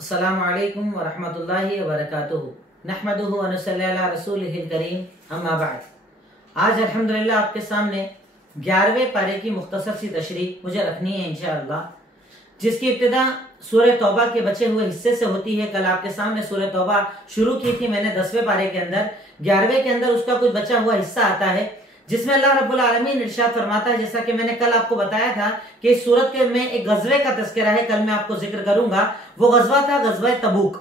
अस्सलामु अलैकुम वरहमतुल्लाहि वबरकातुहू नहमदुहु व नसल्ली अला रसूलिहिल करीम अम्मा बाद। आज अल्हम्दुलिल्लाह आपके सामने 11वें पारे की मुख्तसर सी तशरीह मुझे रखनी है इंशाअल्लाह, जिसकी इब्तिदा सूरह तौबा के बचे हुए हिस्से से होती है। कल आपके सामने सूरह तौबा शुरू की थी मैंने 10वें पारे के अंदर। 11वें के अंदर उसका कुछ बचा हुआ हिस्सा आता है जिसमें अल्लाह रब्बुल आलमीन इरशाद फरमाता है, जैसा कि मैंने कल आपको बताया था कि इस सूरत के में एक गजवे का तज़किरा है, कल मैं आपको जिक्र करूंगा। वो गजवा था गजवा तबूक।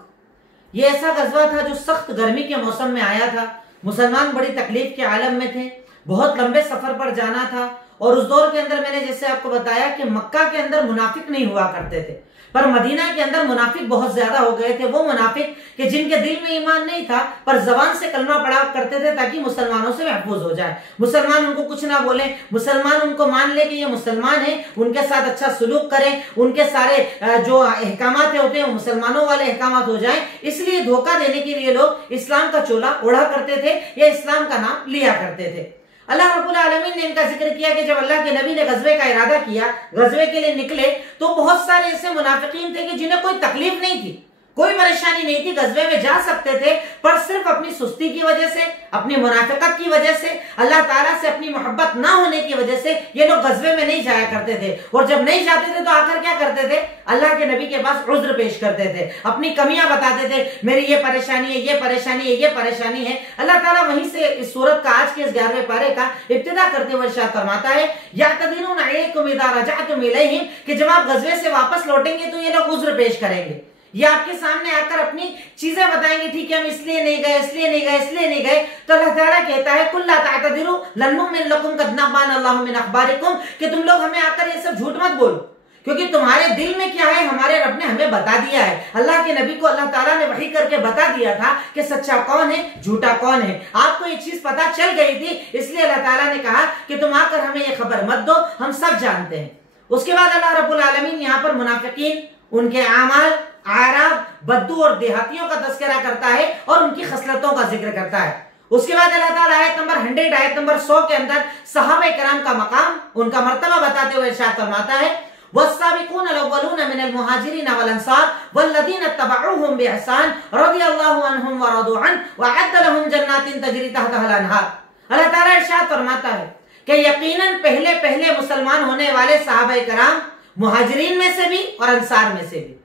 ये ऐसा गजवा था जो सख्त गर्मी के मौसम में आया था। मुसलमान बड़ी तकलीफ के आलम में थे, बहुत लंबे सफर पर जाना था। और उस दौर के अंदर मैंने जैसे आपको बताया कि मक्का के अंदर मुनाफिक नहीं हुआ करते थे, पर मदीना के अंदर मुनाफिक बहुत ज्यादा हो गए थे। वो मुनाफिक कि जिनके दिल में ईमान नहीं था पर जबान से कलमा पढ़ा करते थे ताकि मुसलमानों से महफूज हो जाए, मुसलमान उनको कुछ ना बोले, मुसलमान उनको मान ले कि ये मुसलमान है, उनके साथ अच्छा सुलूक करें, उनके सारे जो अहकामात होते हैं मुसलमानों वाले अहकामात हो जाए। इसलिए धोखा देने के लिए लोग इस्लाम का चोला ओढ़ा करते थे या इस्लाम का नाम लिया करते थे। अल्लाह रब्बुल आलमीन ने इनका जिक्र किया कि जब अल्लाह के नबी ने गजवे का इरादा किया, गजवे के लिए निकले, तो बहुत सारे ऐसे मुनाफिकीन थे कि जिन्हें कोई तकलीफ नहीं थी, कोई परेशानी नहीं थी, गजवे में जा सकते थे, पर सिर्फ अपनी सुस्ती की वजह से, अपनी मुनाफिकत की वजह से, अल्लाह ताला से अपनी मोहब्बत ना होने की वजह से ये लोग गजवे में नहीं जाया करते थे। और जब नहीं जाते थे तो आकर क्या करते थे, अल्लाह के नबी के पास उज्र पेश करते थे, अपनी कमियां बताते थे, मेरी ये परेशानी है, ये परेशानी है, ये परेशानी है। अल्लाह ताला वहीं से इस सूरत का आज के इस 11वें पारे का इब्तिदा करते हुए इरशाद फरमाता है, यातदिरुन अलैकुम इज़ा रजअतुम इलैहिम, कि जब आप गजवे से वापस लौटेंगे तो ये लोग उज्र पेश करेंगे, ये आपके सामने आकर अपनी चीजें बताएंगे, ठीक है हम इसलिए नहीं गए, इसलिए नहीं गए, इसलिए नहीं गए। तो अल्लाह ताला कहता है कुल ला तातदिरु लन नुमिन लकुम कद नब्बाना अल्लाहु मिन अखबारिकुम, कि तुम लोग हमें आकर ये सब झूठ मत बोलो, क्योंकि तुम्हारे दिल में क्या है हमारे रब ने हमें बता दिया है। अल्लाह के नबी को अल्लाह ताला ने वही करके बता दिया था कि सच्चा कौन है, झूठा कौन है। आपको ये चीज पता चल गई थी, इसलिए अल्लाह ताला ने कहा कि तुम आकर हमें ये खबर मत दो, हम सब जानते हैं। उसके बाद अल्लाह रब्बुल आलमीन यहाँ पर मुनाफिकीन, उनके आमाल, आराब, बद्दू और देहातियों का तज़किरा करता है और उनकी खसलतों का जिक्र करता है। उसके बाद अल्लाह ताला आयत नंबर 100, आयत नंबर 100 के अंदर सहाबा किराम का मकाम, उनका मर्तबा बताते हुए इरशाद फरमाता है, वस्साबिकून अल-अव्वलून मिनल मुहाजिरीन वल अंसार वल्लज़ीना तबअूहुम बिइहसान रज़ियल्लाहु अन्हुम व रदू अन्हु व अ'द्द लहुम जन्नातिन तजरी तहतहा अल-अनहार। अल्लाह ताला इरशाद फरमाता है कि यकीनन पहले पहले मुसलमान होने वाले सहाबा किराम, मुहाजिरीन में से भी और अंसार में से भी,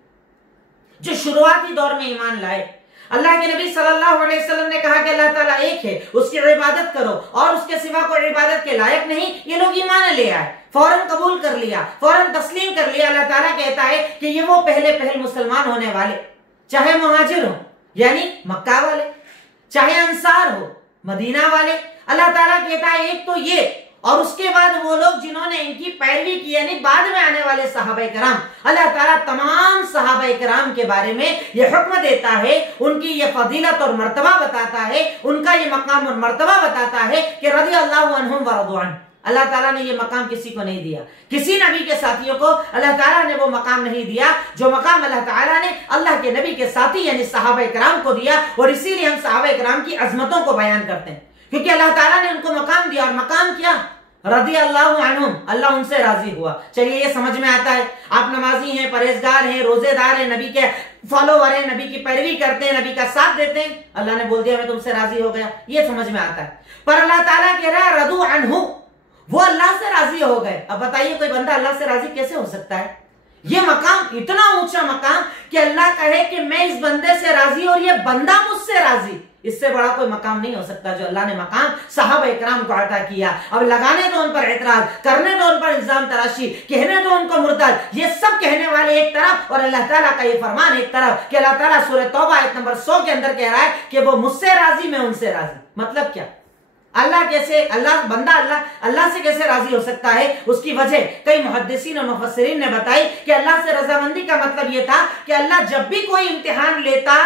जो शुरुआती दौर में ईमान लाए, अल्लाह के नबी सल्लल्लाहु अलैहि वसल्लम ने कहा कि अल्लाह ताला एक है, उसकी इबादत करो और उसके सिवा कोई इबादत के लायक नहीं, ये लोग ईमान ले आए, फौरन कबूल कर लिया, फौरन तस्लीम कर लिया। अल्लाह ताला कहता है कि ये वो पहले पहल मुसलमान होने वाले, चाहे मुहाजिर हो यानी मक्का वाले, चाहे अंसार हो मदीना वाले। अल्लाह ताला कहता है एक तो ये, और उसके बाद वो लोग जिन्होंने इनकी पैरवी की यानी बाद में आने वाले सहाबा किराम। अल्लाह ताला तमाम सहाबा किराम के बारे में ये हुक्म देता है, उनकी ये फजीलत और मर्तबा बताता है, उनका ये मकाम और मर्तबा बताता है कि रज़ियल्लाहु अन्हुम व रदू अन्हु। अल्लाह ताला ने ये मकाम किसी को नहीं दिया, किसी नबी के साथियों को अल्लाह ताला ने वो मकाम नहीं दिया जो मकाम अल्लाह ताला ने अल्लाह के नबी के साथी यानी सहाबा किराम को दिया। और इसीलिए हम सहाबा किराम की अजमतों को बयान करते हैं, क्योंकि अल्लाह ताला ने उनको मकाम दिया। और मकाम क्या, रज़ियल्लाहु अन्हुम, अल्लाह उनसे राजी हुआ। चलिए ये समझ में आता है, आप नमाजी हैं, परहेजगार हैं, रोजेदार हैं, नबी के फॉलोवर हैं, नबी की पैरवी करते हैं, नबी का साथ देते हैं, अल्लाह ने बोल दिया मैं तुमसे राजी हो गया, ये समझ में आता है। पर अल्लाह ताला कह रहा है रदू अन्हु, वो अल्लाह से राजी हो गए। अब बताइए कोई बंदा अल्लाह से राजी कैसे हो सकता है? ये मकाम इतना ऊंचा मकाम कि अल्लाह कहे कि मैं इस बंदे से राजी और ये बंदा मुझसे राजी, इससे बड़ा कोई मकाम नहीं हो सकता जो अल्लाह ने मकाम सहाबा इकराम को अता किया। अब लगाने दो उन पर एतराज, करने दो उन पर इल्जाम तराशी, कहने दो उनको मुर्तद, ये सब कहने वाले एक तरफ और अल्लाह ताला का ये फरमान एक तरफ कि अल्लाह ताला सूरह तौबा आयत नंबर 100 के अंदर कह रहा है कि वो मुझसे राजी, मैं उनसे राजी। मतलब क्या, अल्लाह कैसे, बंदा अल्लाह से कैसे राजी हो सकता है? उसकी वजह कई मुहद्दिसीन और मुफस्सिरीन ने बताई कि अल्लाह से रजामंदी का मतलब यह था कि अल्लाह जब भी कोई इम्तिहान लेता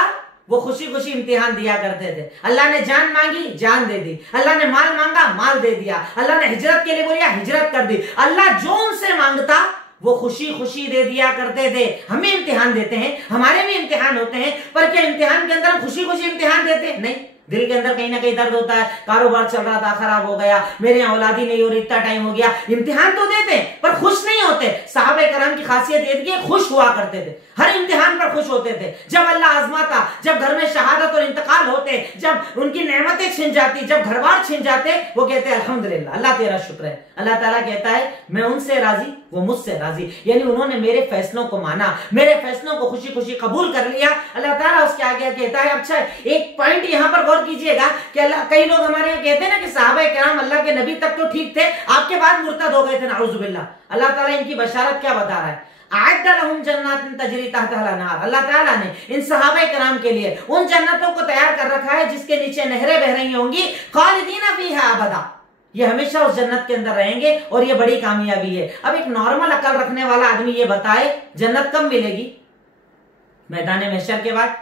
वो खुशी खुशी इम्तिहान दिया करते थे। अल्लाह ने जान मांगी, जान दे दी, अल्लाह ने माल मांगा, माल दे दिया, अल्लाह ने हिजरत के लिए बोलिया, हिजरत कर दी। अल्लाह जो उनसे मांगता वो खुशी खुशी दे दिया करते थे। हमें इम्तिहान देते हैं, हमारे भी इम्तिहान होते हैं, पर क्या इम्तिहान के अंदर हम खुशी खुशी इम्तिहान देते? नहीं, दिल के अंदर कहीं ना कहीं दर्द होता है, कारोबार चल रहा था खराब हो गया, मेरे यहाँ औलादी नहीं हो रही, इतना टाइम हो गया। इम्तिहान तो देते पर खुश नहीं होते। सहाबा कराम की खासियत ये थी खुश हुआ करते थे, हर इम्तिहान पर खुश होते थे। जब अल्लाह आजमाता, जब घर में शहादत और इंतकाल होते, जब उनकी नेमतें छिन जाती, जब घर बार छिन जाते, वो कहते हैं अल्हम्दुलिल्लाह, अल्लाह तेरा शुक्र है। अल्लाह ताला कहता है मैं उनसे राजी, वो मुझसे राजी, यानी उन्होंने मेरे फैसलों को माना, मेरे फैसलों को खुशी खुशी कबूल कर लिया। अल्लाह ताला उसके आगे कहता है। अच्छा, एक पॉइंट यहां पर गौर कीजिएगा कि अल्लाह, कई लोग हमारे यहाँ कहते हैं ना कि सहाबा किराम अल्लाह के नबी तक तो ठीक थे, आपके बाद मुर्तद हो गए थे, नाउजुबिल्लाह। अल्लाह ताला इनकी बशारत क्या बता रहा है? अल्लाह ताला ने इन सहाबा किराम के लिए उन जन्नतों को तैयार कर रखा है जिसके नीचे नहरें बह रही होंगी, खालिदीना फीहा अबदा, ये हमेशा उस जन्नत के अंदर रहेंगे और ये बड़ी कामयाबी है। अब एक नॉर्मल अकल रखने वाला आदमी ये बताए जन्नत कब मिलेगी? मैदान महशर के बाद,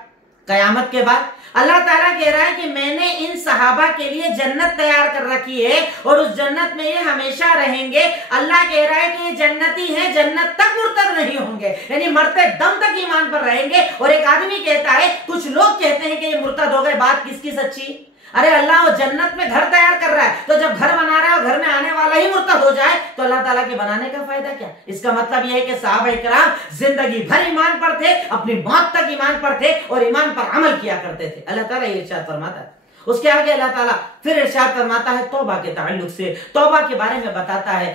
कयामत के बाद। अल्लाह ताला कह रहा है कि मैंने इन सहाबा के लिए जन्नत तैयार कर रखी है और उस जन्नत में ये हमेशा रहेंगे। अल्लाह कह रहा है कि ये जन्नती हैं, जन्नत तक मुर्तद नहीं होंगे, यानी मरते दम तक ईमान पर रहेंगे। और एक आदमी कहता है, कुछ लोग कहते हैं कि ये मुर्तद हो गए, बात किसकी सच्ची? अरे अल्लाह वो जन्नत में घर तैयार कर रहा है, तो जब घर बना रहा है और घर में आने वाला ही मुर्तद हो जाए तो अल्लाह ताला के बनाने का फायदा क्या? इसका मतलब यह है कि सहाबा इकराम जिंदगी भर ईमान पर थे, अपनी मौत तक ईमान पर थे और ईमान पर अमल किया करते थे। अल्लाह ताला ये इरशाद फरमाता है। उसके आगे अल्लाह ताला फिर इरशाद फरमाता है तौबा के ताल्लुक से, तौबा के बारे में बताता है,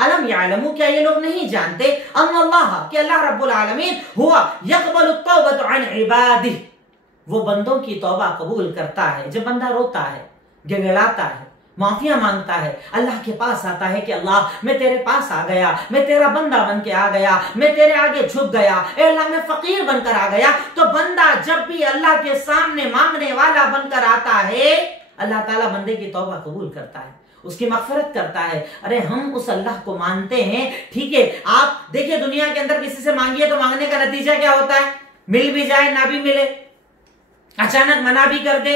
अलम यालमू, क्या ये लोग नहीं जानते, अल्लाह, कि अल्लाह रब्बुल आलमीन हुआ यक़बलु तौबत अन इबादिह, वो बंदों की तौबा कबूल करता है। जब बंदा रोता है, गिड़गिड़ाता है, माफिया मांगता है, अल्लाह के पास आता है कि अल्लाह मैं तेरे पास आ गया, मैं तेरा बंदा बन के आ गया, मैं तेरे आगे झुक गया, ए अल्लाह मैं फकीर बनकर आ गया, तो बंदा जब भी अल्लाह के सामने मांगने वाला बनकर आता है, अल्लाह ताला बंदे की तौबा कबूल करता है, उसकी मगफिरत करता है। अरे हम उस अल्लाह को मानते हैं, ठीक है। आप देखिए दुनिया के अंदर किसी से मांगिए तो मांगने का नतीजा क्या होता है? मिल भी जाए, ना भी मिले, अचानक मना भी कर दे,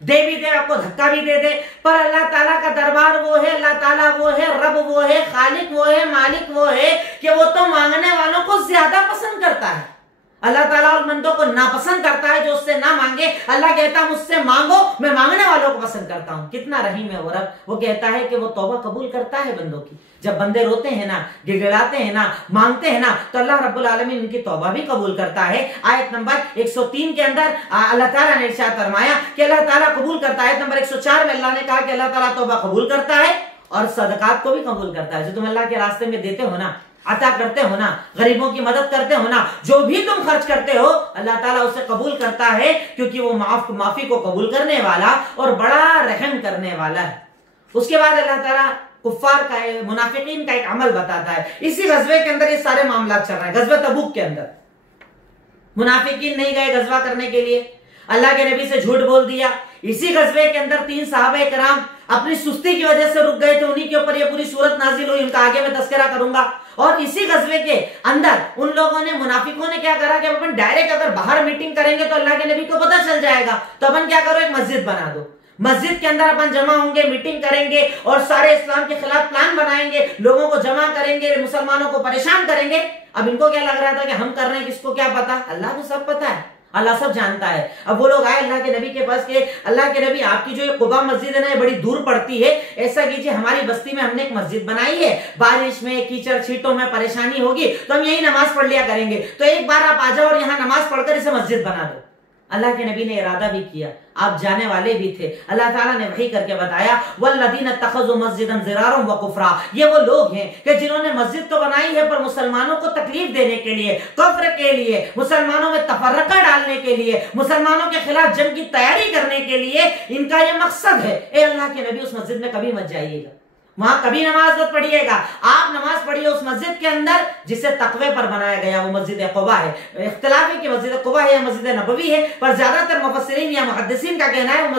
दे भी दे, आपको धक्का भी दे दे। पर अल्लाह ताला का दरबार वो है, अल्लाह ताला वो है, रब वो है, खालिक वो है, मालिक वो है कि वो तो मांगने वालों को ज्यादा पसंद करता है। अल्लाह ताला उन बंदों को नापसंद करता है जो उससे ना मांगे। अल्लाह कहता है मुझसे मांगो, मैं मांगने वालों को पसंद करता हूं। कितना रहीम है वो रब। वो कहता है कि वो तौबा कबूल करता है बंदों की। जब बंदे रोते हैं ना, गिड़गिड़ाते हैं ना, मांगते हैं ना, तो अल्लाह रब्बुल आलमीन उनकी तौबा भी कबूल करता है। आयत नंबर 103 के अंदर अल्लाह ताला ने इरशाद फरमाया कि अल्लाह ताला कबूल करता है। आयत नंबर 104 में अल्लाह ने कहा कि अल्लाह ताला तौबा कबूल करता है और सदकात को भी कबूल करता है। जो तुम अल्लाह के रास्ते में देते हो ना, अता करते हो ना, गरीबों की मदद करते हो ना, जो भी तुम खर्च करते हो, अल्लाह ताला उसे कबूल करता है, क्योंकि वो माफी को कबूल करने वाला और बड़ा रहम करने वाला है। उसके बाद अल्लाह ताला कुफ्फार का, मुनाफिकीन का एक अमल बताता है। इसी गजवे के अंदर ये सारे मामला चल रहे हैं। गजवा तबूक के अंदर मुनाफिकीन नहीं गए गजवा करने के लिए, अल्लाह के नबी से झूठ बोल दिया। इसी गजवे के अंदर 3 सहाबा किराम अपनी सुस्ती की वजह से रुक गए थे, उन्हीं के ऊपर ये पूरी सूरत नाजिल हुई, उनका आगे में तस्करा करूंगा। और इसी गजवे के अंदर उन लोगों ने, मुनाफिकों ने क्या करा कि अपन डायरेक्ट अगर बाहर मीटिंग करेंगे तो अल्लाह के नबी को पता चल जाएगा, तो अपन क्या करो, एक मस्जिद बना दो, मस्जिद के अंदर अपन जमा होंगे, मीटिंग करेंगे और सारे इस्लाम के खिलाफ प्लान बनाएंगे, लोगों को जमा करेंगे, मुसलमानों को परेशान करेंगे। अब इनको क्या लग रहा था कि हम कर रहे हैं, किसको क्या पता, अल्लाह को सब पता है, अल्लाह सब जानता है। अब वो लोग आए अल्लाह के नबी के पास के, अल्लाह के नबी आपकी जो कुबा मस्जिद है ना, ये बड़ी दूर पड़ती है, ऐसा कीजिए हमारी बस्ती में हमने एक मस्जिद बनाई है, बारिश में, कीचड़ छींटों में परेशानी होगी तो हम यही नमाज पढ़ लिया करेंगे, तो एक बार आप आ जाओ और यहाँ नमाज पढ़कर इसे मस्जिद बना दो। अल्लाह के नबी ने इरादा भी किया, आप जाने वाले भी थे। अल्लाह ताला ने वही करके बताया, वल्लदीन तखज़ु मस्जिदन ज़िरारा व कुफ्रा, ये वो लोग हैं कि जिन्होंने मस्जिद तो बनाई है पर मुसलमानों को तकलीफ देने के लिए, कुफ्र के लिए, मुसलमानों में तफर्रका डालने के लिए, मुसलमानों के खिलाफ जंग की तैयारी करने के लिए इनका ये मकसद है। ए अल्लाह के नबी उस मस्जिद में कभी मत जाइएगा, वहां कभी नमाज मत पढ़िएगा, आप नमाज पढ़िए उस मस्जिद के अंदर जिसे तकवे पर बनाया गया, वो मस्जिद कुबा है। इख्तिलाफ है कि मस्जिद कुबा है या मस्जिद नबवी है, पर ज्यादातर मुफस्सिरीन या मुहद्दिसीन का कहना है वो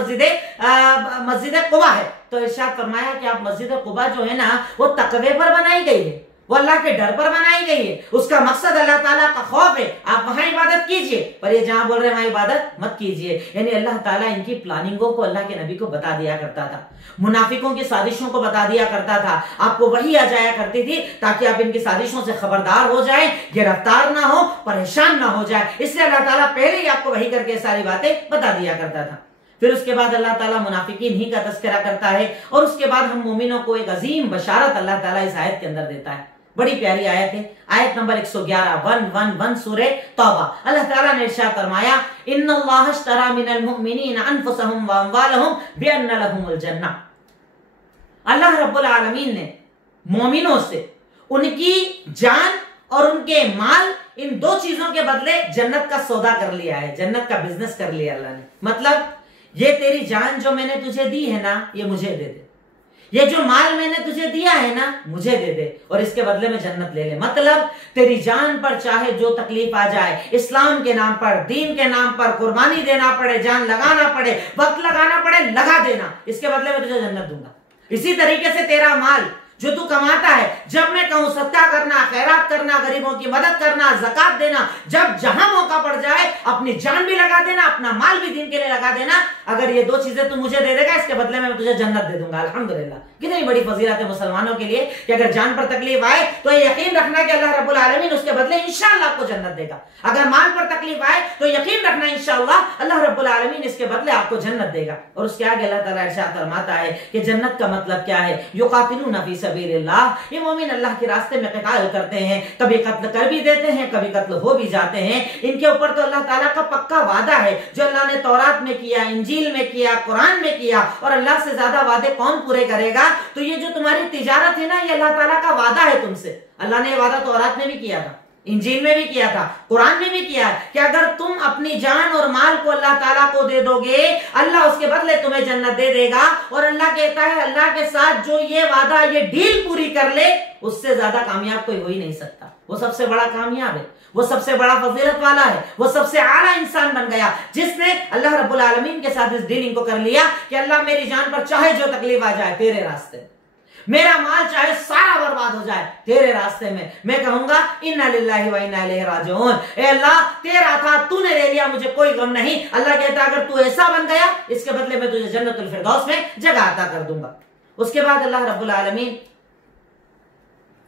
मस्जिद कुबा है। तो इरशाद फरमाया कि आप मस्जिद कुबा जो है ना, वो तकवे पर बनाई गई है, वो अल्लाह के डर पर बनाई गई है, उसका मकसद अल्लाह ताला का खौफ है। आप वहां इबादत कीजिए, पर ये जहां बोल रहे हैं वहां इबादत मत कीजिए। यानी अल्लाह ताला इनकी प्लानिंगों को अल्लाह के नबी को बता दिया करता था, मुनाफिकों की साजिशों को बता दिया करता था। आपको वही आ जाया करती थी ताकि आप इनकी साजिशों से खबरदार हो जाए, गिरफ्तार ना हो, परेशान ना हो जाए। इसलिए अल्लाह ताला पहले ही आपको वही करके सारी बातें बता दिया करता था। फिर उसके बाद अल्लाह ताला मुनाफिकीन ही का तस्करा करता है और उसके बाद हम मोमिनों को एक अजीम बशारत अल्लाह ताला इस आयत के अंदर देता है। बड़ी प्यारी आयत है, आयत नंबर 111 111 सूरह तौबा। अल्लाह ताला ने इरशाद फरमाया, इन्नल्लाह अश्तरा मिनल मुमिनीन अनफुसहुम व अम्वालहुम बिअन्न लहुमुल जन्नह। अल्लाह रब्बुल आलमीन ने मोमिनों से उनकी जान और उनके माल, इन दो चीजों के बदले जन्नत का सौदा कर लिया है, जन्नत का बिजनेस कर लिया अल्लाह ने। मतलब ये तेरी जान जो मैंने तुझे दी है ना, ये मुझे दे दे, ये जो माल मैंने तुझे दिया है ना, मुझे दे दे और इसके बदले में जन्नत ले ले। मतलब तेरी जान पर चाहे जो तकलीफ आ जाए, इस्लाम के नाम पर, दीन के नाम पर कुर्बानी देना पड़े, जान लगाना पड़े, वक्त लगाना पड़े, लगा देना, इसके बदले में तुझे जन्नत दूंगा। इसी तरीके से तेरा माल जो तू कमाता है, जब मैं कहूं सदका करना, खैरात करना, गरीबों की मदद करना, ज़कात देना, जब जहां मौका पड़ जाए अपनी जान भी लगा देना, अपना माल भी दीन के लिए लगा देना। अगर ये दो चीजें तू मुझे दे देगा, इसके बदले में मैं तुझे जन्नत दे दूंगा। अल्हम्दुलिल्लाह, कितनी बड़ी फजीलत है मुसलमानों के लिए कि अगर जान पर तकलीफ आए तो यकीन रखना कि अल्लाह रब्बुल आलमीन उसके बदले इंशाअल्लाह आपको जन्नत देगा। अगर माल पर तकलीफ आए तो यकीन रखना इंशाअल्लाह अल्लाह रब्बुल आलमीन इसके बदले आपको जन्नत देगा। और उसके आगे अल्लाह ताला इरशाद फरमाता है कि जन्नत का मतलब क्या है, युकातिलूना फी सबीलिल्लाह, ये मोमिन अल्लाह के रास्ते में क़िताल करते हैं, कभी कत्ल कर भी देते हैं, कभी कत्ल हो भी जाते हैं। इनके ऊपर तो अल्लाह ताला का पक्का वादा है, जो अल्लाह ने तौरात में किया, इंजील में किया, कुरान में किया, और अल्लाह से ज्यादा वादे कौन पूरे करेगा। तो ये जो तुम्हारी तिजारत है ना, ये अल्लाह ताला का वादा है तुमसे। अल्लाह ने वादा तौरात में भी किया था, इंजील में भी किया था, कुरान में भी किया है कि अगर तुम अपनी जान और माल को अल्लाह ताला को दे दोगे, अल्लाह उसके बदले तुम्हें जन्नत दे देगा। और अल्लाह कहता है, अल्लाह के साथ जो ये वादा, ये डील पूरी कर ले, उससे ज्यादा कामयाब कोई हो ही नहीं सकता। वो सबसे बड़ा कामयाब है, वो सबसे बड़ा फजीलत वाला है, वो सबसे आला इंसान बन गया जिसने अल्लाह रब्बुल आलमीन के साथ इस डीलिंग को कर लिया कि अल्लाह मेरी जान पर चाहे जो तकलीफ आ जाए तेरे रास्ते, मेरा माल चाहे सारा बर्बाद हो जाए तेरे रास्ते में, मैं कहूंगा इन्ना लिल्लाहि व इन्ना इलैहि राजिऊन। ए अल्लाह, तेरा था, तूने ले लिया, मुझे कोई गम नहीं। अल्लाह कहता है अगर तू ऐसा बन गया, इसके बदले में तुझे जन्नतुल फिरदौस में जगह अता कर दूंगा। उसके बाद अल्लाह रब्बुल आलमीन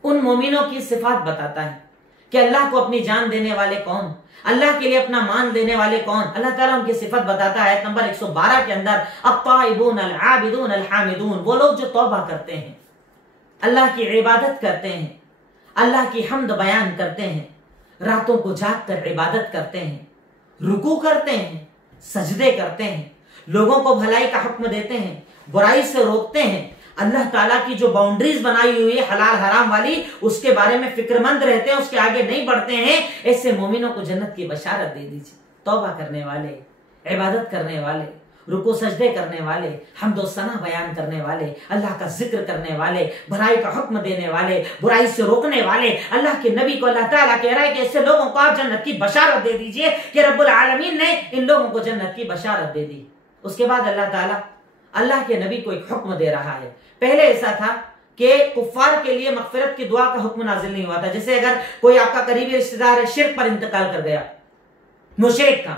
उन मोमिनों की सिफात बताता है कि अल्लाह को अपनी जान देने वाले कौन, अल्लाह के लिए अपना मान देने वाले कौन। अल्लाह ताला उनकी सिफत बताता है नंबर 112 के अंदर, अत्ताइबून अल आबिदून अल हामिदून, वो लोग जो तौबा करते हैं, अल्लाह की इबादत करते हैं, अल्लाह की हम्द बयान करते हैं, रातों को जाग कर इबादत करते हैं, रुकू करते हैं, सजदे करते हैं, लोगों को भलाई का हुक्म देते हैं, बुराई से रोकते हैं, अल्लाह ताला की जो बाउंड्रीज बनाई हुई है हलाल हराम वाली, उसके बारे में फिक्रमंद रहते हैं, उसके आगे नहीं बढ़ते हैं, ऐसे मोमिनों को जन्नत की बशारत दे दीजिए। तौबा करने वाले, इबादत करने वाले, रुकू सजदे करने वाले, हम्द और सना बयान करने वाले, अल्लाह का जिक्र करने वाले, भलाई का हुक्म देने वाले, बुराई से रोकने वाले, अल्लाह के नबी को अल्लाह ताला कह रहा है कि ऐसे लोगों को आप जन्नत की बशारत दे दीजिए कि रब्बुल आलमीन ने इन लोगों को जन्नत की बशारत दे दी। उसके बाद अल्लाह ताला अल्लाह के नबी को एक हुक्म दे रहा है। पहले ऐसा था कि कुफ्फार के लिए मगफिरत की दुआ का हुक्म नाजिल नहीं हुआ था। जैसे अगर कोई आपका करीबी रिश्तेदार है, शिर्क पर इंतकाल कर गया, मुशरिक था,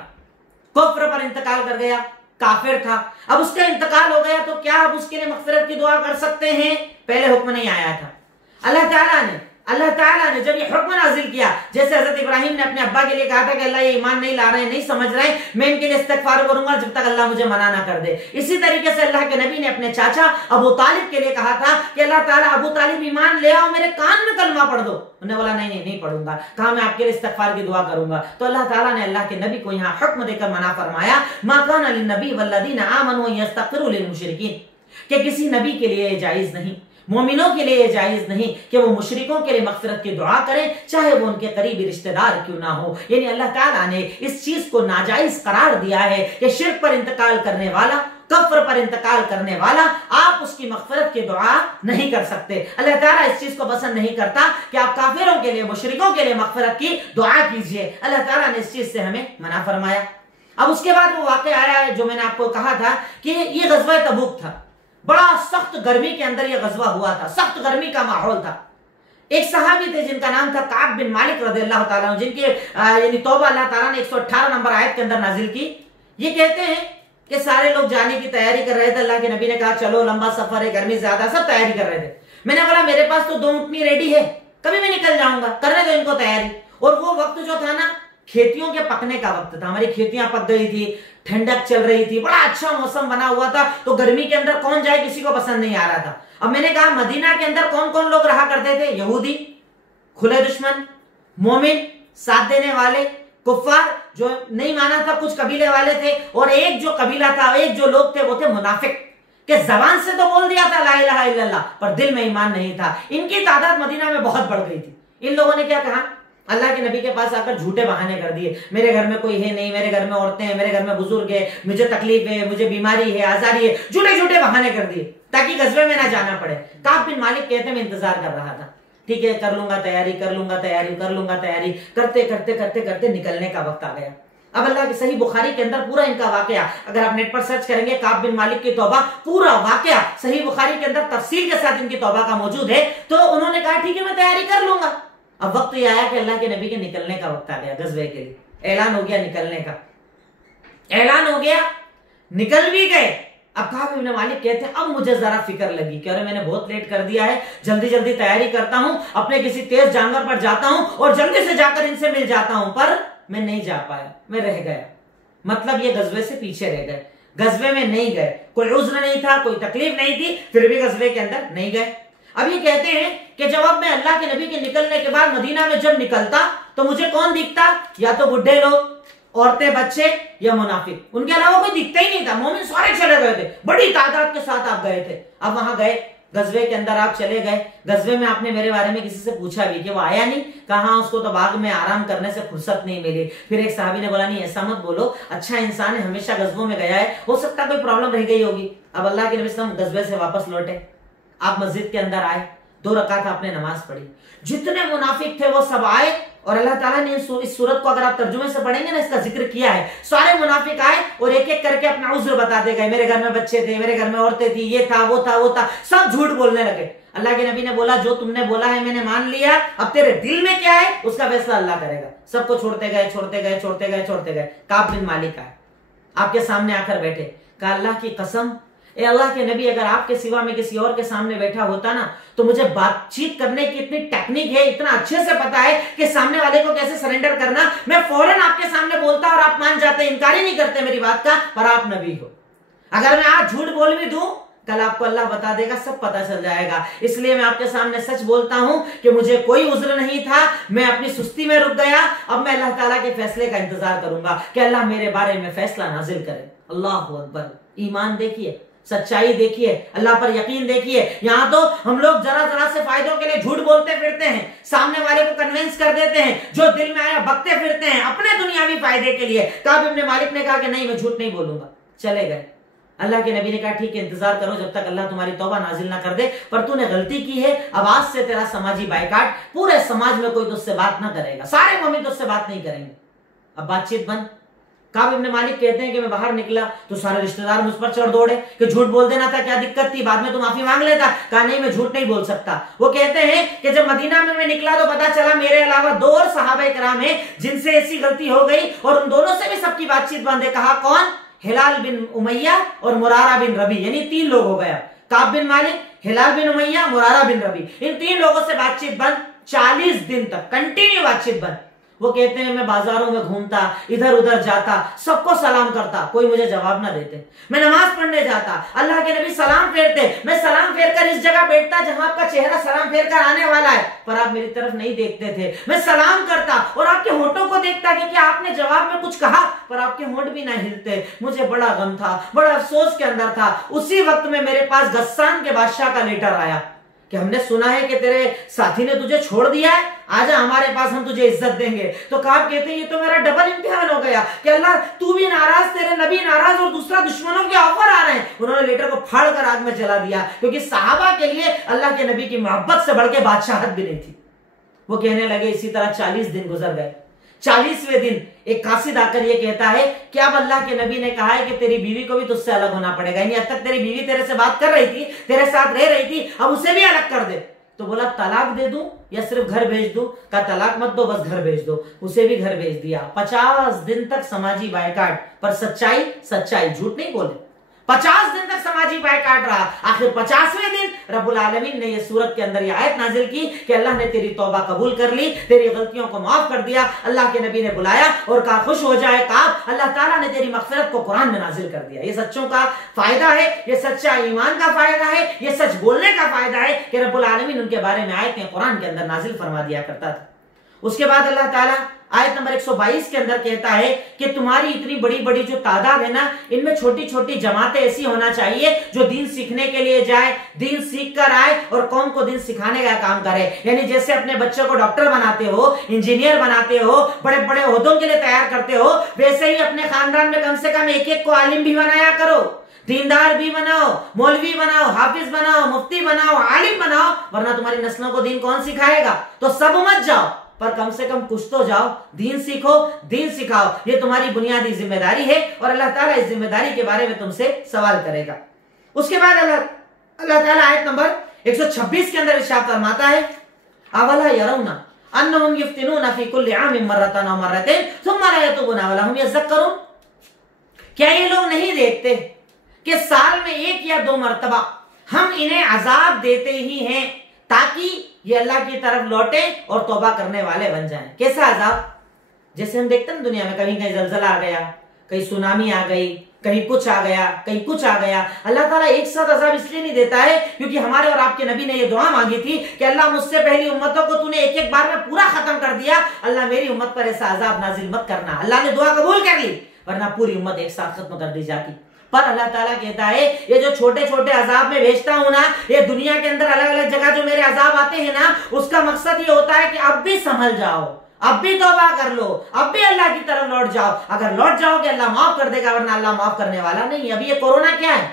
कुफ्र पर इंतकाल कर गया, काफिर था, अब उसका इंतकाल हो गया, तो क्या आप उसके लिए मगफिरत की दुआ कर सकते हैं? पहले हुक्म नहीं आया था। अल्लाह ताला ने जब ये हुक्म नाजिल किया, जैसे हजरत इब्राहिम ने अपने अब्बा के लिए कहा था कि अल्लाह ये ईमान नहीं ला रहे हैं, नहीं समझ रहे हैं, मैं इनके लिए इस्तिग़फ़ार करूंगा जब तक अल्लाह मुझे मना ना कर दे। इसी तरीके से अल्लाह के नबी ने अपने चाचा अबू तालिब के लिए कहा था कि अल्लाह ताला, अबू तालिब ईमान ले आओ, मेरे कान में कलमा पढ़ दो। उन्होंने बोला नहीं पढ़ूंगा। कहा मैं आपके लिए इस्तिग़फ़ार की दुआ करूंगा। तो अल्लाह ताला ने अल्लाह के नबी को यहाँ हुक्म देकर मना फरमाया, मा काना लिन्नबी वल्लज़ीना आमनू यस्तग़फ़िरू लिलमुशरिकीन, कि किसी नबी के लिए जायज नहीं, मोमिनों के लिए जायज नहीं कि वो मुशरिकों के लिए मग़फ़िरत की दुआ करें, चाहे वो उनके करीबी रिश्तेदार क्यों ना हो। यानी अल्लाह ताला ने इस चीज को नाजायज करार दिया है कि शिर्क पर इंतकाल करने वाला, कफ्र पर इंतकाल करने वाला, आप उसकी मग़फ़िरत की दुआ नहीं कर सकते। अल्लाह ताला इस चीज को पसंद नहीं करता कि आप काफिरों के लिए, मुशरिकों के लिए मग़फ़िरत की दुआ कीजिए। अल्लाह ताला ने इस चीज से हमें मना फरमाया। अब उसके बाद वो वाक़या आया है जो मैंने आपको कहा था कि ये ग़ज़वा तबूक था, बड़ा सख्त गर्मी के अंदर यह ग़ज़वा हुआ था, सख्त गर्मी का माहौल था। एक सहाबी थे जिनका नाम था काब बिन मालिक रज़ियल्लाहु ताला, जिनकी यानी तौबा अल्लाह ताला ने 118 नंबर आयत के अंदर नाजिल की। ये कहते हैं कि सारे लोग जाने की तैयारी कर रहे थे। अल्लाह के नबी ने कहा चलो लंबा सफर है, गर्मी ज्यादा, सब तैयारी कर रहे थे। मैंने बोला मेरे पास तो 2 ऊँटनी रेडी है, कभी मैं निकल जाऊंगा, करने दो इनको तैयारी। और वो वक्त जो था ना, खेतियों के पकने का वक्त था, हमारी खेतियां पक गई थी, ठंडक चल रही थी, बड़ा अच्छा मौसम बना हुआ था। तो गर्मी के अंदर कौन जाए, किसी को पसंद नहीं आ रहा था। अब मैंने कहा मदीना के अंदर कौन कौन लोग रहा करते थे? यहूदी, खुले दुश्मन, मोमिन, साथ देने वाले, कुफ्फार जो नहीं माना था, कुछ कबीले वाले थे, और एक जो कबीला था, एक जो लोग थे वो थे मुनाफिक, के जबान से तो बोल दिया था ला इलाहा इल्लल्लाह, पर दिल में ईमान नहीं था। इनकी तादाद मदीना में बहुत बढ़ गई थी। इन लोगों ने क्या कहा, अल्लाह के नबी के पास आकर झूठे बहाने कर दिए, मेरे घर में कोई है नहीं, मेरे घर में औरतें हैं, मेरे घर में बुजुर्ग है, मुझे तकलीफ है, मुझे बीमारी है, आजारी है, झूठे झूठे बहाने कर दिए ताकि गज़वे में ना जाना पड़े। काब बिन मालिक कहते मैं इंतजार कर रहा था, ठीक है कर लूंगा तैयारी, कर लूंगा तैयारी, कर लूंगा तैयारी, करते करते करते करते निकलने का वक्त आ गया। अब अल्लाह के सही बुखारी के अंदर पूरा इनका वाकया, अगर आप नेट पर सर्च करेंगे काब बिन मालिक की तौबा, पूरा वाकया सही बुखारी के अंदर तफसील के साथ इनकी तौबा का मौजूद है। तो उन्होंने कहा ठीक है मैं तैयारी कर लूंगा। अब वक्त ये आया कि अल्लाह के नबी के निकलने का वक्त आ गया, गज़वे के लिए ऐलान हो गया, निकलने का ऐलान हो गया, निकल भी गए। अब काब इब्न मालिक कहते हैं अब मुझे जरा फिक्र लगी कि अरे मैंने बहुत लेट कर दिया है, जल्दी जल्दी तैयारी करता हूं, अपने किसी तेज जानवर पर जाता हूं और जल्दी से जाकर इनसे मिल जाता हूं, पर मैं नहीं जा पाया, मैं रह गया। मतलब ये गज़वे से पीछे रह गए, गज़वे में नहीं गए, कोई उज़्र नहीं था, कोई तकलीफ नहीं थी, फिर भी गज़वे के अंदर नहीं गए। अब ये कहते हैं कि जब अब मैं अल्लाह के नबी के निकलने के बाद मदीना में जब निकलता तो मुझे कौन दिखता, या तो बुढ़े लोग, औरतें, बच्चे या मुनाफिक, उनके अलावा कोई दिखता ही नहीं था। मोमिन सारे चले गए थे, बड़ी तादाद के साथ आप गए थे। अब वहां गए, गज़वे के अंदर आप चले गए, गज़वे में आपने मेरे बारे में किसी से पूछा भी कि वो आया नहीं? कहा उसको तो बाग में आराम करने से फुर्सत नहीं मिली। फिर एक साहबी ने बोला नहीं ऐसा मत बोलो, अच्छा इंसान है, हमेशा गज़वों में गया है, हो सकता कोई प्रॉब्लम रह गई होगी। अब अल्लाह के नबी सल्लल्लाहु अलैहि वसल्लम गज़वे से वापस लौटे, आप मस्जिद के अंदर आए, 2 रकात आपने नमाज पढ़ी, जितने मुनाफिक थे वो सब आए, और अल्लाह ताला ने इस सूरत को अगर आप तर्जुमे से पढ़ेंगे ना, इसका जिक्र किया है। सारे मुनाफिक आए और एक एक करके अपना उज़्र बताते गए, मेरे घर में बच्चे थे, मेरे घर में औरतें थी, ये था वो था वो था, सब झूठ बोलने लगे। अल्लाह के नबी ने बोला जो तुमने बोला है मैंने मान लिया, अब तेरे दिल में क्या है उसका फैसला अल्लाह करेगा। सबको छोड़ते गए छोड़ते गए छोड़ते गए छोड़ते गए। काब बिन मालिक आए, आपके सामने आकर बैठे, कहा अल्लाह की कसम, ए अल्लाह के नबी अगर आपके सिवा में किसी और के सामने बैठा होता ना तो मुझे बातचीत करने की इतनी टेक्निक है, इतना अच्छे से पता है कि सामने वाले को कैसे सरेंडर करना, मैं फौरन आपके सामने बोलता और आप मान जाते, इनकार ही नहीं करते मेरी बात का। पर आप नबी हो, अगर मैं आज झूठ बोल भी दूं कल आपको अल्लाह बता देगा, सब पता चल जाएगा। इसलिए मैं आपके सामने सच बोलता हूं कि मुझे कोई उज़्र नहीं था, मैं अपनी सुस्ती में रुक गया। अब मैं अल्लाह ताला के फैसले का इंतजार करूंगा कि अल्लाह मेरे बारे में फैसला नाजिल करे। अल्लाहु अकबर। ईमान देखिए, सच्चाई देखिए, अल्लाह पर यकीन देखिए। यहां तो हम लोग जरा जरा से फायदों के लिए झूठ बोलते फिरते हैं, सामने वाले को कन्विंस कर देते हैं, जो दिल में आया बकते फिरते हैं अपने दुनियावी फायदे के लिए। काब इब्न मालिक ने कहा कि नहीं मैं झूठ नहीं बोलूंगा, चले गए। अल्लाह के नबी ने कहा ठीक है इंतजार करो जब तक अल्लाह तुम्हारी तौबा नाजिल ना कर दे, पर तूने गलती की है, अब आज से तेरा समाजी बायकाट, पूरे समाज में कोई तुझसे बात ना करेगा, सारे मोमिन तुझसे बात नहीं करेंगे। अब बातचीत बंद। काब इब्न मालिक कहते हैं कि मैं बाहर निकला तो सारे रिश्तेदार मुझ पर चढ़ दौड़े कि झूठ बोल देना था, क्या दिक्कत थी, बाद में तो माफी मांग लेता। कहा नहीं मैं झूठ नहीं बोल सकता। वो कहते हैं कि जब मदीना में मैं निकला तो पता चला मेरे अलावा 2 और सहाबा किराम हैं जिनसे ऐसी गलती हो गई और उन दोनों से भी सबकी बातचीत बंद है। कहा कौन? हिलाल बिन उमैया और मुरारा बिन रबी, यानी 3 लोग हो गया। काब बिन मालिक, हिलाल बिन उमैया, मुरारा बिन रबी, इन 3 लोगों से बातचीत बंद। 40 दिन तक कंटिन्यू बातचीत बंद। वो कहते हैं मैं बाजारों में घूमता, इधर उधर जाता, सबको सलाम करता, कोई मुझे जवाब ना देते। मैं नमाज पढ़ने जाता, अल्लाह के नबी सलाम फेरते, मैं सलाम फेरकर इस जगह बैठता जहां आपका चेहरा सलाम फेर कर आने वाला है, पर आप मेरी तरफ नहीं देखते थे। मैं सलाम करता और आपके होठों को देखता कि क्या आपने जवाब में कुछ कहा, पर आपके होठ भी ना हिलते। मुझे बड़ा गम था, बड़ा अफसोस के अंदर था। उसी वक्त में मेरे पास गस्सान के बादशाह का लेटर आया कि हमने सुना है कि तेरे साथी ने तुझे छोड़ दिया है, आजा हमारे पास, हम तुझे इज्जत देंगे। तो काब कहते हैं ये तो मेरा डबल इम्तिहान हो गया कि अल्लाह तू भी नाराज, तेरे नबी नाराज और दूसरा दुश्मनों के ऑफर आ रहे हैं। उन्होंने लेटर को फाड़ कर आग में जला दिया, क्योंकि सहाबा के लिए अल्लाह के नबी की मोहब्बत से बढ़ के बादशाहत भी नहीं थी। वो कहने लगे इसी तरह 40 दिन गुजर गए। 40वें दिन एक कासिद आकर ये कहता है कि अब अल्लाह के नबी ने कहा है कि तेरी बीवी को भी तुझसे अलग होना पड़ेगा, यानी अब तक तेरी बीवी तेरे से बात कर रही थी, तेरे साथ रह रही थी, अब उसे भी अलग कर दे। तो बोला तलाक दे दूं या सिर्फ घर भेज दूं? कहा तलाक मत दो, बस घर भेज दो। उसे भी घर भेज दिया। 50 दिन तक समाजी बायकाट, पर सच्चाई झूठ नहीं बोले। 50 दिन तक समाजी बायकाट रहा। आखिर 50वें दिन रब्बुल आलमीन ने ये सूरत के अंदर ये आयत नाजिल की कि अल्लाह ने तेरी तौबा कबूल कर ली, तेरी गलतियों को माफ कर दिया। अल्लाह के नबी ने बुलाया और कहा खुश हो जाए काब, अल्लाह ताला ने तेरी मगफिरत को कुरान में नाजिल कर दिया। ये सच्चों का फायदा है, ये सच्चा ईमान का फायदा है, ये सच बोलने का फायदा है कि रब्बुल आलमीन उनके बारे में आयतें कुरान के अंदर नाजिल फरमा दिया करता था। उसके बाद अल्लाह ताला आयत नंबर 122 के अंदर कहता है कि तुम्हारी इतनी बड़ी बड़ी जो तादाद है ना, इनमें छोटी छोटी जमातें ऐसी होना चाहिए जो दीन सीखने के लिए जाए, दीन सीख कर आए और कौम को दीन सिखाने का काम करे। यानी जैसे अपने बच्चों को डॉक्टर बनाते हो, इंजीनियर बनाते हो, बड़े बड़े ओहदों के लिए तैयार करते हो, वैसे ही अपने खानदान में कम से कम एक एक को आलिम भी बनाया करो, दीनदार भी बनाओ, मौलवी बनाओ, हाफिज बनाओ, मुफ्ती बनाओ, आलिम बनाओ, वरना तुम्हारी नस्लों को दीन कौन सिखाएगा? तो सब मत जाओ, पर कम से कम कुछ तो जाओ, दीन सीखो, दीन सिखाओ। ये तुम्हारी बुनियादी जिम्मेदारी है और अल्लाह ताला इस जिम्मेदारी के बारे में तुमसे सवाल करेगा। उसके बाद अल्लाह ताला आयत नंबर 126 के अंदर इरशाद फरमाता है, अवला यरौना अन्नहुम यफ्तिनूना फी कुल्लि आमिन मर्रतन व मर्रतैन सुम्मा ला यतूबूना व लहुम यज़क्करून। क्या ये लोग नहीं देखते कि साल में 1 या 2 मर्तबा हम इन्हें अजाब देते ही हैं ताकि ये अल्लाह की तरफ लौटे और तौबा करने वाले बन जाएं। कैसा अजाब? जैसे हम देखते हैं दुनिया में, कहीं कहीं जलजला आ गया, कहीं सुनामी आ गई, कहीं कुछ आ गया, कहीं कुछ आ गया। अल्लाह ताला एक साथ अजाब इसलिए नहीं देता है क्योंकि हमारे और आपके नबी ने ये दुआ मांगी थी कि अल्लाह मुझसे पहली उम्मतों को तूने एक एक बार में पूरा खत्म कर दिया, अल्लाह मेरी उम्मत पर ऐसा अजाब नाजिल मत करना। अल्लाह ने दुआ कबूल कर ली, वरना पूरी उम्मत एक साथ खत्म कर दी जाती। पर अल्लाह ताला कहता है ये जो छोटे छोटे अजाब में भेजता हूं ना, ये दुनिया के अंदर अलग अलग जगह जो मेरे अजाब आते हैं ना, उसका मकसद ये होता है कि अब भी संभल जाओ, अब भी तौबा कर लो, अब भी अल्लाह की तरफ लौट जाओ। अगर लौट जाओगे अल्लाह माफ कर देगा, वरना अल्लाह माफ करने वाला नहीं। अभी ये कोरोना क्या है?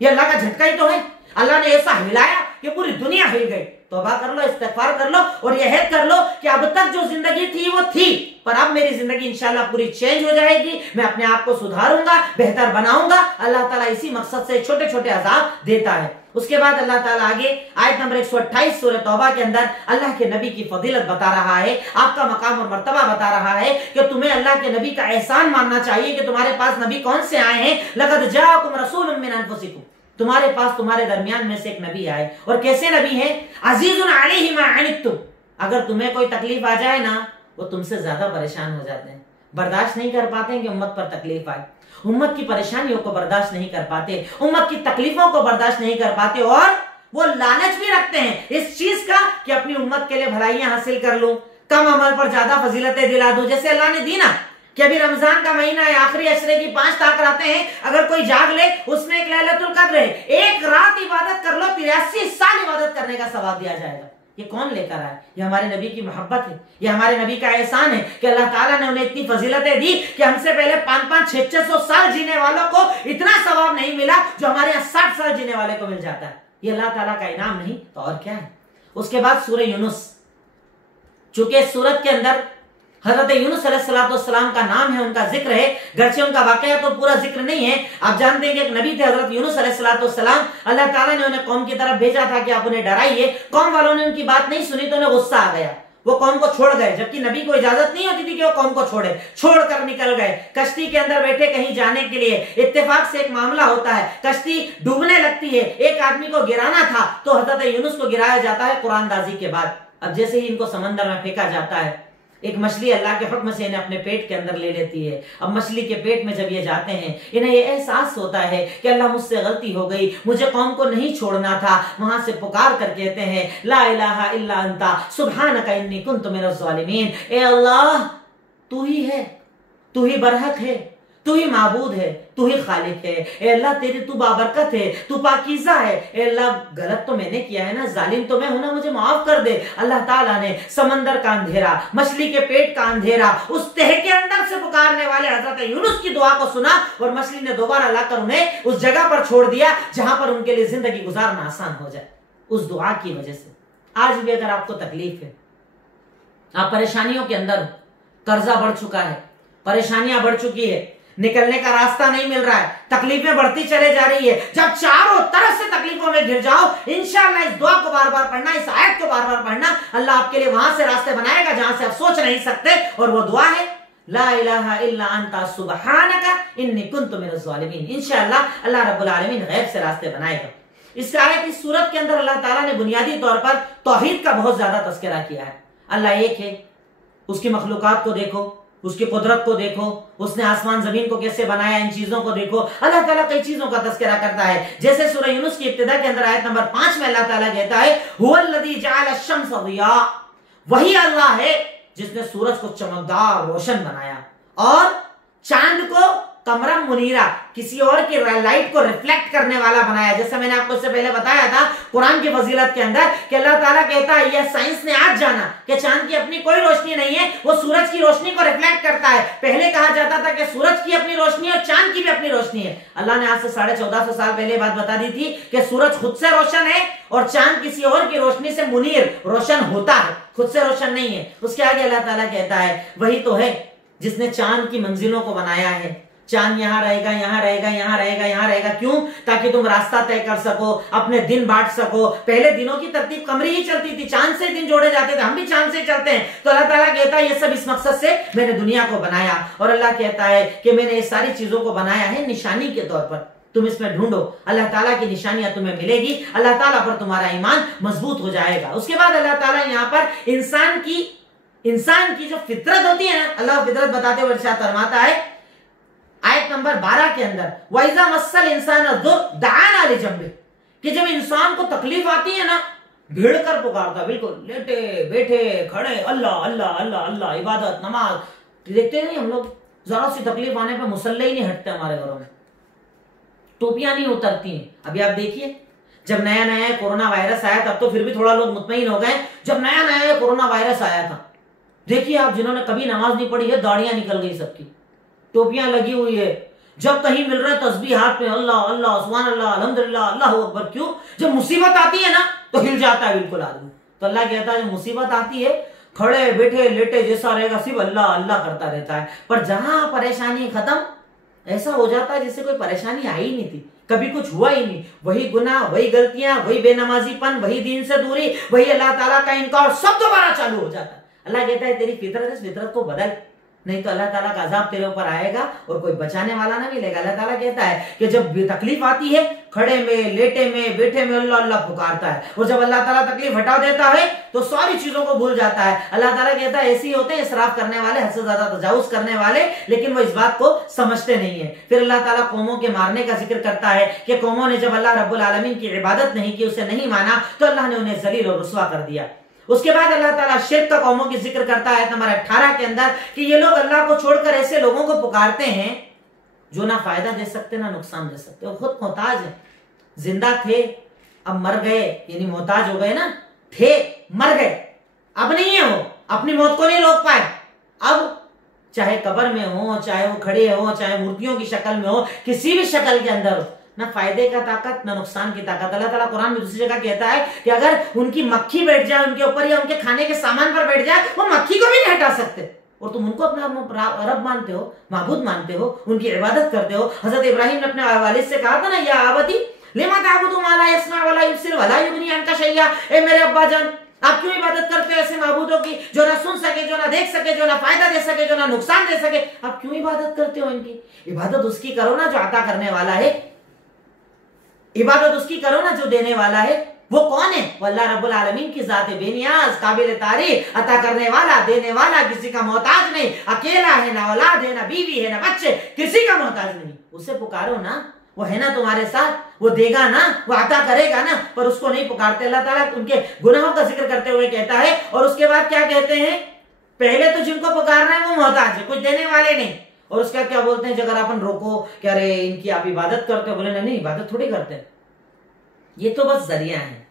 ये अल्लाह का झटका ही तो है। अल्लाह ने ऐसा हिलाया कि पूरी दुनिया हिल गई। तौबा कर लो, इस्तिग़फ़ार कर लो और यह हेद कर लो कि अब तक जो जिंदगी थी वो थी, पर अब मेरी जिंदगी इंशाल्लाह पूरी चेंज हो जाएगी, मैं अपने आप को सुधारूंगा, बेहतर बनाऊंगा। अल्लाह ताला इसी मकसद से छोटे छोटे अजाब देता है। उसके बाद अल्लाह ताला आगे आयत नंबर 128 सूरह तौबा के अंदर अल्लाह के नबी की फजीलत बता रहा है, आपका मकाम और मर्तबा बता रहा है कि तुम्हें अल्लाह के नबी का एहसान मानना चाहिए कि तुम्हारे पास नबी कौन से आए हैं। लक़द जाअकुम रसूलुम मिन अनफुसिकुम, तुम्हारे पास तुम्हारे दरमियान में से एक नबी आए। और कैसे नबी है? अजीजुन अलैहि मा अनित्तुम, अगर तुम्हें कोई तकलीफ आ जाए ना, वो तुमसे ज्यादा परेशान हो जाते हैं, बर्दाश्त नहीं कर पाते हैं कि उम्मत पर तकलीफ आए, उम्मत की परेशानियों को बर्दाश्त नहीं कर पाते, उम्मत की तकलीफों को बर्दाश्त नहीं कर पाते, और वो लालच भी रखते हैं इस चीज का कि अपनी उम्मत के लिए भलाइयां हासिल कर लूं, कम अमल पर ज्यादा फजीलतें दिला दूं। जैसे अल्लाह ने दी ना कि अभी रमजान का महीना है, आखिरी अशरे की 5 ताकत हैं, अगर कोई जाग ले उसमें एक लैलतुल कद्र है, एक रात इबादत कर लो 83 साल इबादत करने का सवाब दिया जाएगा। ये कौन लेकर आया? ये हमारे नबी की मोहब्बत है, ये हमारे नबी का एहसान है कि अल्लाह ताला ने उन्हें इतनी फजीलतें दी कि हमसे पहले 500, 600 साल जीने वालों को इतना सवाब नहीं मिला जो हमारे यहाँ 60 साल जीने वाले को मिल जाता है। ये अल्लाह ताला का इनाम नहीं तो और क्या है। उसके बाद सूरह यूनुस, चूंकि सूरत के अंदर हजरत यूनुस अलैहिस्सलाम का नाम है, उनका जिक्र है, गर्चे उनका वाकया तो पूरा जिक्र नहीं है। आप जानते हैं कि एक नबी थे हजरत यूनुस अलैहिस्सलाम, अल्लाह ताला ने उन्हें कौम की तरफ भेजा था कि आप उन्हें डराइए। कौम वालों ने उनकी बात नहीं सुनी तो उन्हें गुस्सा आ गया, वो कौम को छोड़ गए, जबकि नबी को इजाजत नहीं होती थी कि वो कौम को छोड़कर निकल गए। कश्ती के अंदर बैठे कहीं जाने के लिए, इत्तेफाक से एक मामला होता है, कश्ती डूबने लगती है, एक आदमी को गिराना था तो हजरत यूनुस को गिराया जाता है कुरानदाजी के बाद। अब जैसे ही इनको समंदर में फेंका जाता है, एक मछली अल्लाह के हुक्म से इन्हें अपने पेट के अंदर ले लेती है। अब मछली के पेट में जब ये जाते हैं, इन्हें ये एहसास होता है कि अल्लाह मुझसे गलती हो गई, मुझे कौम को नहीं छोड़ना था। वहां से पुकार कर कहते हैं ला इलाहा इल्ला अंता सुब्हानका इन्नी कुन्तु मिनज़ ज़ालिमीन, ए अल्लाह तू ही है, तू ही बरहक है, तू ही माबूद है, तू ही खालिक है। ए अल्लाह तेरी तू बाबरकत है, तू पाकीज़ा है। ए अल्लाह गलत तो मैंने किया है ना, जालिम तो मैं हूं ना, मुझे माफ कर दे। अल्लाह ताला ने समंदर का अंधेरा, मछली के पेट का अंधेरा, उस तह के अंदर से पुकारने वाले हजरत यूनुस की दुआ को सुना और मछली ने दोबारा लाकर उन्हें उस जगह पर छोड़ दिया जहां पर उनके लिए जिंदगी गुजारना आसान हो जाए, उस दुआ की वजह से। आज भी अगर आपको तकलीफ है, आप परेशानियों के अंदर, कर्जा बढ़ चुका है, परेशानियां बढ़ चुकी है, निकलने का रास्ता नहीं मिल रहा है, तकलीफें बढ़ती चले जा रही है, जब चारों तरफ से तकलीफों में घिर जाओ, इंशाअल्लाह इस दुआ को बार बार पढ़ना, इस आयत को बार बार पढ़ना, अल्लाह आपके लिए वहां से रास्ते बनाएगा जहां से आप सोच नहीं सकते। और वो दुआ है ला इलाहा इल्ला अंता सुब्हानका इन्नी कुन्तु मिनज़ ज़ालिमीन। इंशाअल्लाह अल्लाह रब्बुल आलमीन गैब से रास्ते बनाएगा। इस आयत, इस सूरत के अंदर अल्लाह ताला ने बुनियादी तौर पर तौहीद का बहुत ज्यादा तज़किरा किया है। अल्लाह एक है, उसकी मखलूकात को देखो, उसकी कुदरत को देखो, उसने आसमान जमीन को कैसे बनाया, इन चीजों को देखो। अल्लाह ताला कई चीजों का तज़किरा करता है, जैसे सूरह यूनुस की इब्तिदा के अंदर आयत नंबर 5 में अल्लाह ताला कहता है हुवल्लज़ी जअल अश-शम्स ज़िया, वही अल्लाह है जिसने सूरज को चमकदार रोशन बनाया और चांद को कमरा मुनीरा, किसी और की लाइट को रिफ्लेक्ट करने वाला बनाया। जैसे मैंने आपको इससे पहले बताया था कुरान की फजीलत के अंदर कि अल्लाह ताला कहता है, यह साइंस ने आज जाना कि चांद की अपनी कोई रोशनी नहीं है, वो सूरज की रोशनी को रिफ्लेक्ट करता है। पहले कहा जाता था कि सूरज की अपनी रोशनी है और चांद की भी अपनी रोशनी है। अल्लाह ने आज से 1450 साल पहले बात बता दी थी कि सूरज खुद से रोशन है और चांद किसी और की रोशनी से मुनीर रोशन होता है, खुद से रोशन नहीं है। उसके आगे अल्लाह ताला कहता है वही तो है जिसने चांद की मंजिलों को बनाया है। चांद यहां रहेगा, यहां रहेगा, यहां रहेगा, यहां रहेगा, क्यों? ताकि तुम रास्ता तय कर सको, अपने दिन बांट सको। पहले दिनों की तरतीब कमरी ही चलती थी, चांद से दिन जोड़े जाते थे, हम भी चांद से चलते हैं। तो अल्लाह ताला कहता है ये सब इस मकसद से मैंने दुनिया को बनाया। और अल्लाह कहता है कि मैंने ये सारी चीजों को बनाया है निशानी के तौर पर, तुम इसमें ढूंढो, अल्लाह ताला की निशानियां तुम्हें मिलेगी, अल्लाह ताला पर तुम्हारा ईमान मजबूत हो जाएगा। उसके बाद अल्लाह ताला यहाँ पर इंसान की जो फितरत होती है ना, अल्लाह फितरत बताते हुए इरशाद फरमाता है आयत नंबर 12 के अंदर वाइजा मस्सल इंसान दआना लिजंबे, कि जब इंसान को तकलीफ आती है ना, भीड़ कर पुकारता, बिल्कुल लेटे बैठे खड़े, अल्लाह अल्लाह अल्लाह अल्लाह, इबादत नमाज। देखते नहीं हम लोग, जरा सी तकलीफ आने पर मुसल्ले ही नहीं हटते हमारे घरों में, टोपियां नहीं उतरती हैं। अभी आप देखिए जब नया नया कोरोना वायरस आया, तब तो फिर भी थोड़ा लोग मुतमईन हो गए। जब नया नया कोरोना वायरस आया था, देखिए आप जिन्होंने कभी नमाज नहीं पढ़ी है, दाढ़ियां निकल गई सबकी, टोपियां लगी हुई है, जब कहीं मिल रहा है तस्बीह हाथ में, अल्लाह अल्लाह सुभान अल्लाह अल्हम्दुलिल्लाह अल्लाहू अकबर। क्यों? जब मुसीबत आती है ना तो हिल जाता है बिल्कुल आदमी। तो अल्लाह कहता है जब मुसीबत आती है, खड़े बैठे लेटे जैसा रहेगा, सिर्फ अल्लाह अल्लाह करता रहता है। पर जहां परेशानी खत्म, ऐसा हो जाता है जैसे कोई परेशानी आई नहीं थी, कभी कुछ हुआ ही नहीं। वही गुनाह, वही गलतियां, वही बेनमाजीपन, वही दीन से दूरी, वही अल्लाह ताला का इनकार, सब दोबारा चालू हो जाता है। अल्लाह कहता है तेरी फितरत है, इस फितरत को बदल, नहीं तो अल्लाह ताला का अजाब तेरे ऊपर आएगा और कोई बचाने वाला ना मिलेगा। अल्लाह ताला कहता है कि जब तकलीफ आती है, खड़े में, लेटे में, बैठे में अल्लाह अल्लाह पुकारता है, और जब अल्लाह ताला तकलीफ हटा देता है तो सारी चीजों को भूल जाता है। अल्लाह ताला कहता है ऐसे ही होते हैं इसराफ करने वाले, हद से ज्यादा तजावुज करने वाले, लेकिन वो इस बात को समझते नहीं है। फिर अल्लाह ताला कौमों के मारने का जिक्र करता है कि कौमों ने जब अल्लाह रब्बुल आलमीन की इबादत नहीं की, उसे नहीं माना, तो अल्लाह ने उन्हें जलील और रुसवा कर दिया। उसके बाद अल्लाह ताला शिर्क का कौमों की जिक्र करता है नंबर 18 के अंदर कि ये लोग अल्लाह को छोड़कर ऐसे लोगों को पुकारते हैं जो ना फायदा दे सकते ना नुकसान दे सकते, वो खुद मोहताज है। जिंदा थे अब मर गए, यानी मोहताज हो गए ना, थे मर गए, अब नहीं है, वो अपनी मौत को नहीं रोक पाए। अब चाहे कब्र में हो, चाहे वो खड़े हो, चाहे मूर्तियों की शक्ल में हो, किसी भी शक्ल के अंदर हो, ना फायदे का ताकत ना नुकसान की ताकत। अल्लाह ताला कुरान में दूसरी जगह कहता है कि अगर उनकी मक्खी बैठ जाए उनके ऊपर या उनके खाने के सामान पर बैठ जाए, वो मक्खी को भी नहीं हटा सकते, और तुम उनको अपना रब मानते हो, माबूद मानते हो, उनकी इबादत करते हो। हजरत इब्राहिम ने अपने वालिद से कहा था ना, या आबदी लिमा ताबुदु मा ला यस्मा वला युबसिर वला युगनी अन्का शैया, ए मेरे अब्बा जान, आप क्यों इबादत करते हो ऐसे माबूदों की जो ना सुन सके, जो ना देख सके, जो ना फायदा दे सके, जो ना नुकसान दे सके? आप क्यों इबादत करते हो इनकी? इबादत उसकी करो ना जो अता करने वाला है, इबादत उसकी करो ना जो देने वाला है। वो कौन है? वो अल्लाह रब्बुल आलमीन की जात है, बेनियाज, काबिल तारीफ, अता करने वाला, देने वाला, किसी का मोहताज नहीं, अकेला है, ना औलाद है, ना बीवी है, ना बच्चे, किसी का मोहताज नहीं। उसे पुकारो ना, वो है ना तुम्हारे साथ, वो देगा ना, वो अता करेगा ना, पर उसको नहीं पुकारते। अल्लाह ताला उनके गुनाहों का जिक्र करते हुए कहता है, और उसके बाद क्या कहते हैं, पहले तो जिनको पुकारना है वो मोहताज है, कुछ देने वाले नहीं। और उसका क्या बोलते हैं, अगर अपन रोको क्या रे इनकी आप इबादत करते हो, बोले नहीं इबादत थोड़ी करते, ये तो बस जरिया है।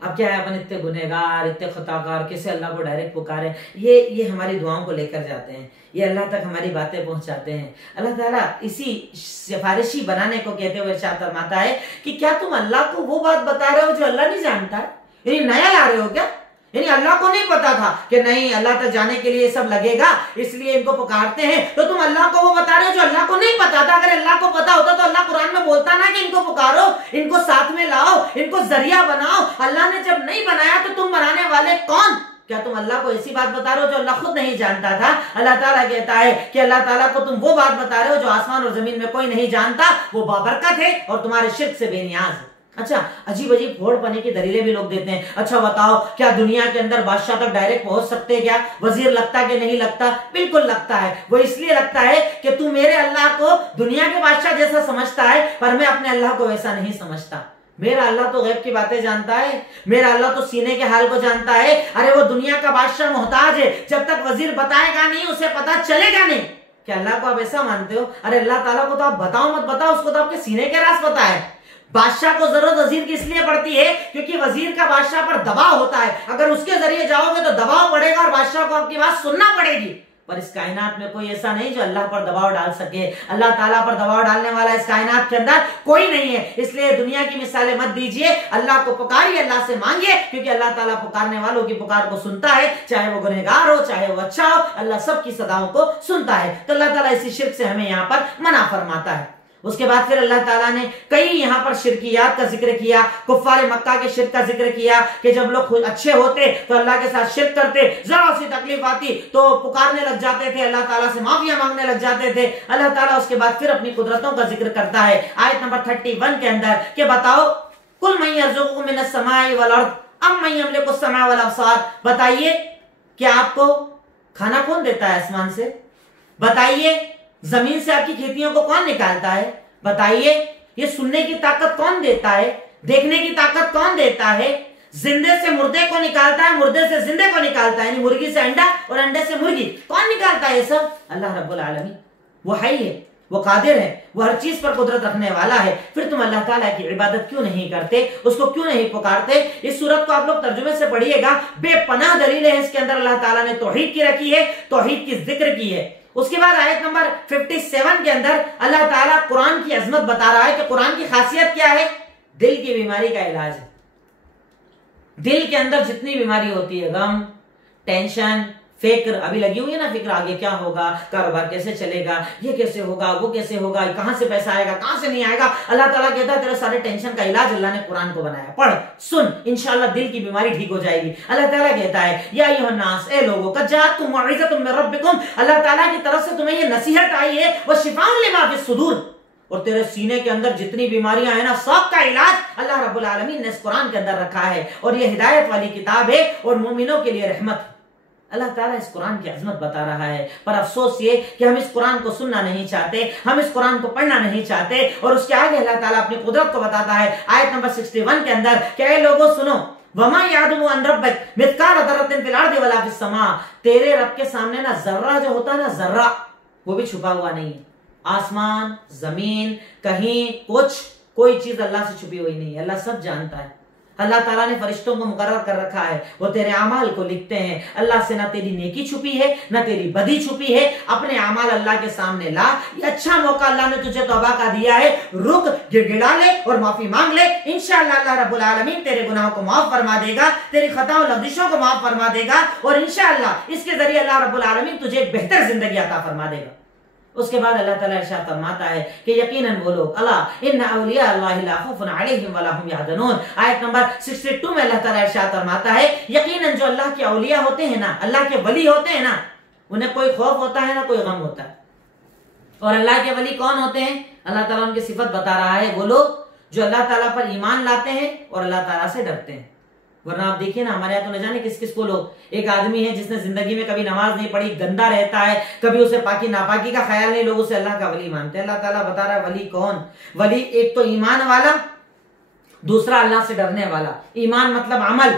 अब क्या है, अपन इतने गुनहगार, इतने खताकार, कैसे अल्लाह को डायरेक्ट पुकारे? ये हमारी दुआओं को लेकर जाते हैं, ये अल्लाह तक हमारी बातें पहुंचाते हैं। अल्लाह ताला इसी सिफारिशी बनाने को कहते हुए इरशाद फरमाता है कि क्या तुम अल्लाह को वो बात बता रहे हो जो अल्लाह नहीं जानता है? यानी नया ला रहे हो क्या? यानी अल्लाह को नहीं पता था कि नहीं अल्लाह तक जाने के लिए सब लगेगा, इसलिए इनको पुकारते हैं। तो तुम अल्लाह को वो बता रहे हो जो अल्लाह को नहीं पता था। अगर अल्लाह को पता होता तो अल्लाह कुरान में बोलता ना कि इनको पुकारो, इनको साथ में लाओ, इनको जरिया बनाओ। अल्लाह ने जब नहीं बनाया तो तुम बनाने वाले कौन? क्या तुम अल्लाह को ऐसी बात बता रहे हो जो अल्लाह खुद नहीं जानता था? अल्लाह ताला कहता है कि अल्लाह ताला को तुम वो बात बता रहे हो जो आसमान और जमीन में कोई नहीं जानता, वो बाबरकत है और तुम्हारे शिर्क से बेनियाज है। अच्छा, अजीब अजीब फोड़ पने की दलीलें भी लोग देते हैं। अच्छा बताओ, क्या दुनिया के अंदर बादशाह तक डायरेक्ट पहुंच सकते हैं? क्या वजीर लगता कि नहीं लगता? बिल्कुल लगता है। वो इसलिए लगता है कि तू मेरे अल्लाह को दुनिया के बादशाह जैसा समझता है, पर मैं अपने अल्लाह को वैसा नहीं समझता। मेरा अल्लाह तो गैब की बातें जानता है, मेरा अल्लाह तो सीने के हाल को जानता है। अरे वो दुनिया का बादशाह मोहताज है, जब तक वजीर बताएगा नहीं उसे पता चलेगा नहीं। क्या अल्लाह को आप ऐसा मानते हो? अरे अल्लाह ताला को तो आप बताओ मत बताओ, उसको तो आपके सीने के राज पता है। बादशाह को जरूरत वजीर की इसलिए पड़ती है क्योंकि वजीर का बादशाह पर दबाव होता है। अगर उसके जरिए जाओगे तो दबाव पड़ेगा और बादशाह को आपकी बात सुनना पड़ेगी। पर इस कायनात में कोई ऐसा नहीं जो अल्लाह पर दबाव डाल सके। अल्लाह ताला पर दबाव डालने वाला इस कायनात के अंदर कोई नहीं है। इसलिए दुनिया की मिसालें मत दीजिए, अल्लाह को पुकारिए, अल्लाह से मांगिए, क्योंकि अल्लाह ताला पुकारने वालों की पुकार को सुनता है, चाहे वो गुनहगार हो चाहे वो अच्छा हो, अल्लाह सबकी सदाओं को सुनता है। तो अल्लाह ताला इसी शिर्क से हमें यहाँ पर मना फरमाता है। उसके बाद फिर अल्लाह ताला ने कई यहाँ पर शिरकियात का जिक्र किया, कुफ्फारे मक्का के शिर्क का जिक्र किया कि जब लोग अच्छे होते तो अल्लाह के साथ शिर्क करते, जरा सी तकलीफ आती तो पुकारने लग जाते थे, अल्लाह ताला से माफिया मांगने लग जाते थे। अल्लाह ताला उसके बाद फिर अपनी कुदरतों का जिक्र करता है आयत नंबर 31 के अंदर कि बताओ कुल मैं यर्जुकुकुम मिनस समाई वल अर्द अम मैं यमलिकु समा वल अब्सार, बताइए कि आपको खाना कौन देता है आसमान से? बताइए जमीन से आपकी खेतियों को कौन निकालता है? बताइए ये सुनने की ताकत कौन देता है? देखने की ताकत कौन देता है? जिंदे से मुर्दे को निकालता है, मुर्दे से जिंदे को निकालता है, यानी मुर्गी से अंडा और अंडे से मुर्गी। कौन निकालता है ये सब? अल्लाह रब्बुल आलमीन। वो हई है, वो कादिर है, वो हर चीज पर कुदरत रखने वाला है। फिर तुम अल्लाह ताला की इबादत क्यों नहीं करते, उसको क्यों नहीं पुकारते? इस सूरत को आप लोग तर्जुमे से पढ़िएगा, बेपनाह दलीलें हैं इसके अंदर। अल्लाह ताला ने तौहीद की रखी है, तौहीद की जिक्र की है। उसके बाद आयत नंबर 57 के अंदर अल्लाह ताला कुरान की अजमत बता रहा है कि कुरान की खासियत क्या है? दिल की बीमारी का इलाज है। दिल के अंदर जितनी बीमारी होती है, गम, टेंशन, फिक्र, अभी लगी हुई है ना फिक्र, आगे क्या होगा, कारोबार कैसे चलेगा, ये कैसे होगा, वो कैसे होगा, कहां से पैसा आएगा, कहां से नहीं आएगा। अल्लाह ताला कहता है तेरे सारे टेंशन का इलाज अल्लाह ने कुरान को बनाया, पढ़ सुन, इंशाअल्लाह दिल की बीमारी ठीक हो जाएगी। अल्लाह ताला कहता है या अय्युहन्नास, ए लोगों, कद जाअतकुम मौइज़तुम मिन रब्बिकुम, अल्लाह ताला की तरफ से तुम्हें ये नसीहत आई है, व शिफाउन लिमा फिस सुदूर, और तेरे सीने के अंदर जितनी बीमारियां हैं ना, सब का इलाज अल्लाह रब्बुल आलमीन ने इस कुरान के अंदर रखा है। और ये हिदायत वाली किताब है और मोमिनों के लिए रहमत। अल्लाह ताला इस कुरान की अजमत बता रहा है, पर अफसोस ये कि हम इस कुरान को सुनना नहीं चाहते, हम इस कुरान को पढ़ना नहीं चाहते। और उसके आगे अल्लाह ताला अपनी कुदरत को बताता है आयत नंबर 61 के अंदर, क्या लोगों सुनो, वमा यादुमु अन रब्बिक मिस्काल दर्रतिन फिल अर्दि वला फिस समा, तेरे रब के सामने ना जर्रा जो होता है ना, जर्रा वो भी छुपा हुआ नहीं है। आसमान, जमीन, कहीं कुछ, कोई चीज अल्लाह से छुपी हुई नहीं है, अल्लाह सब जानता है। अल्लाह ताला ने फरिश्तों को मुकर्रर कर रखा है, वो तेरे अमाल को लिखते हैं। अल्लाह से ना तेरी नेकी छुपी है ना तेरी बदी छुपी है। अपने अमाल अल्लाह के सामने ला, ये अच्छा मौका अल्लाह ने तुझे तौबा का दिया है, रुक, गिड़गिड़ा ले और माफी मांग ले। इंशाअल्लाह अल्लाह रब्बुल आलमीन तेरे गुनाहों को माफ फरमा देगा, तेरी खताओं लफ्ज़िशों को माफ फरमा देगा, और इंशाअल्लाह इसके जरिए अल्लाह रब्बुल आलमीन तुझे एक बेहतर जिंदगी अता फरमा देगा। उसके बाद अल्लाह ताला इरशाद फरमाता है कि यकीनन वो लोग, अला इन्ना औलिया अल्लाहि ला खौफुन अलैहिम वला हुम यहज़नून, आयत नंबर 62 में अल्लाह ताला इरशाद फरमाता है यकीनन जो अल्लाह के औलिया होते हैं ना, अल्लाह के वली होते हैं ना, उन्हें कोई खौफ होता है ना कोई गम होता है। और अल्लाह के वली कौन होते हैं? अल्लाह ताला उनकी सिफत बता रहा है, वो लोग जो अल्लाह ताला पर ईमान लाते हैं और अल्लाह ताला से डरते हैं। वरना आप देखिए ना, हमारे यहाँ तो न जाने किस किस को लोग, एक आदमी है जिसने जिंदगी में कभी नमाज नहीं पढ़ी, गंदा रहता है, कभी उसे पाकी नापाकी का ख्याल नहीं, लोग उसे अल्लाह का वली मानते हैं। अल्लाह ताला बता रहा है वली कौन? वली एक तो ईमान वाला, दूसरा अल्लाह से डरने वाला। ईमान मतलब अमल,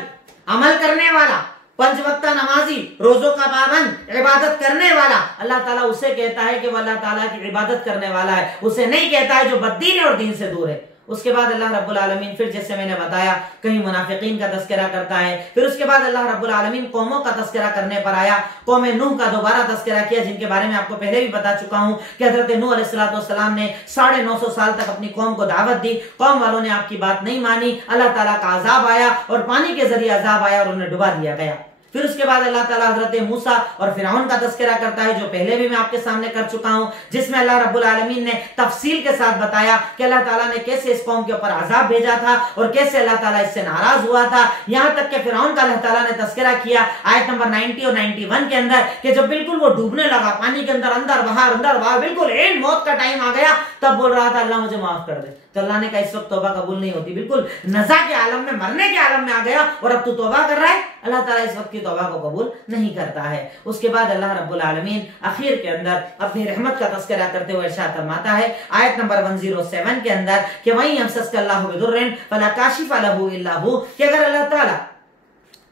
अमल करने वाला, 5 वक्त नमाजी, रोजों का पाबंद, इबादत करने वाला। अल्लाह ताला उसे कहता है कि वो अल्लाह ताला की इबादत करने वाला है, उसे नहीं कहता है जो बद्दीन है और दीन से दूर है। उसके बाद अल्लाह रब्बुल आलमीन फिर जैसे मैंने बताया कहीं मुनाफिकीन का तस्करा करता है। फिर उसके बाद अल्लाह रब्बुल आलमीन कौमों का तस्करा करने पर आया, कौम नूह का दोबारा तस्करा किया, जिनके बारे में आपको पहले भी बता चुका हूं कि हजरत नूह अलैहिस्सलाम ने 950 साल तक अपनी कौम को दावत दी, कौम वालों ने आपकी बात नहीं मानी, अल्लाह ताला का अजाब आया और पानी के जरिए अजाब आया और उन्हें डुबा दिया गया। फिर उसके बाद अल्लाह ताला हजरत मूसा और फिरौन का तस्करा करता है, जो पहले भी मैं आपके सामने कर चुका हूं, जिसमें अल्लाह रब्बुल आलमीन ने तफसील के साथ बताया कि अल्लाह ताला ने कैसे इस कौम के ऊपर अजाब भेजा था और कैसे अल्लाह ताला इससे नाराज हुआ था। यहां तक कि फिरौन का अल्लाह ताला ने तस्करा किया आयत नंबर 90 और 91 के अंदर कि जब बिल्कुल वो डूबने लगा, पानी के अंदर अंदर बाहर बिल्कुल एंड मौत का टाइम आ गया, तब बोल रहा था अल्लाह मुझे माफ कर दे। तो अल्लाह ने कहा इस वक्त तौबा कबूल नहीं होती, बिल्कुल नजा के आलम में, मरने के आलम में आ गया और अब तू तौबा कर रहा है, अल्लाह ताला इस वक्त की तौबा को कबूल नहीं करता है। उसके बाद अल्लाह रब्बुल आलमीन आखिर के अंदर अपनी रहमत का तस्करा करते हुए इरशाद फरमाता है आयत नंबर 107 के अंदर कि वहीं यमसस्कल्लाहु बिदुर्रिन फला काशिफा लहू इल्ला हू, कि अगर अल्लाह ताला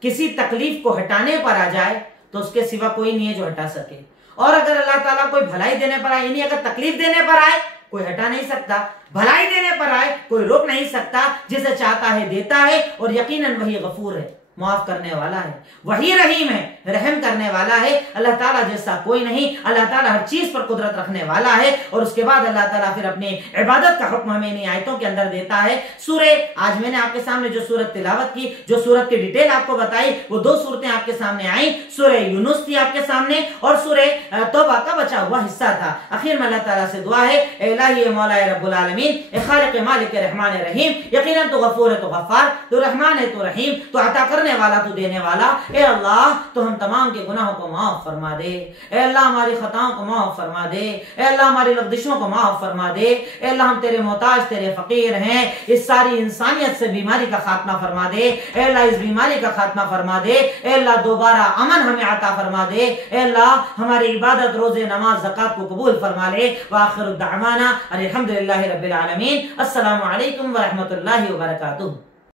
किसी तकलीफ को हटाने पर आ जाए तो उसके सिवा कोई नहीं है जो हटा सके, और अगर अल्लाह ताला कोई भलाई देने पर आए, यानी अगर तकलीफ देने पर आए कोई हटा नहीं सकता, भलाई देने पर आए कोई रोक नहीं सकता, जिसे चाहता है देता है और यकीनन वही गफूर है, माफ करने वाला है, वही रहीम है, रहम करने वाला है। अल्लाह ताला जैसा कोई नहीं, अल्लाह ताला हर चीज पर कुदरत रखने वाला है। और उसके बाद अल्लाह ताला फिर अपनी इबादत का हुक्म हमें इन आयतों के अंदर देता है। सूरह, आज मैंने आपके सामने जो सूरत तिलावत की, जो सूरत की डिटेल आपको बताई, वो दो सूरतें आपके सामने आई। सूरह यूनुस थी आपके सामने और सूरह तौबा का बचा हुआ हिस्सा था। आखिर में अल्लाह ताला से दुआ है, ए इलाही मौला रब्बुल आलमीन, ए खालिक मालिक रहमान रहीम, यकीनन तो गफूर है, तो गफ्फार, तो रहमान है, तो रहीम, तो अता करने वाला, तू देने वाला। ए अल्लाह तो हम तमाम के गुनाहों को माफ फरमा दे, ए अल्लाह हमारी खताओं को माफ फरमा दे, ए अल्लाह हमारी लग़ज़िशों को माफ फरमा दे, ए अल्लाह हम तेरे मोहताज, तेरे फकीर हैं, इस सारी इंसानियत से बीमारी का खात्मा फरमा दे, ए अल्लाह इस बीमारी का खात्मा फरमा दे, ए अल्लाह दोबारा अमन हमें अता फरमा दे, ए अल्लाह हमारी इबादत, रोजे, नमाज, ज़कात को कबूल फरमा ले। व आखिरु दअवाना अल्हम्दुलिल्लाहि रब्बिल आलमीन। अस्सलामु अलैकुम व रहमतुल्लाहि व बरकातुहू।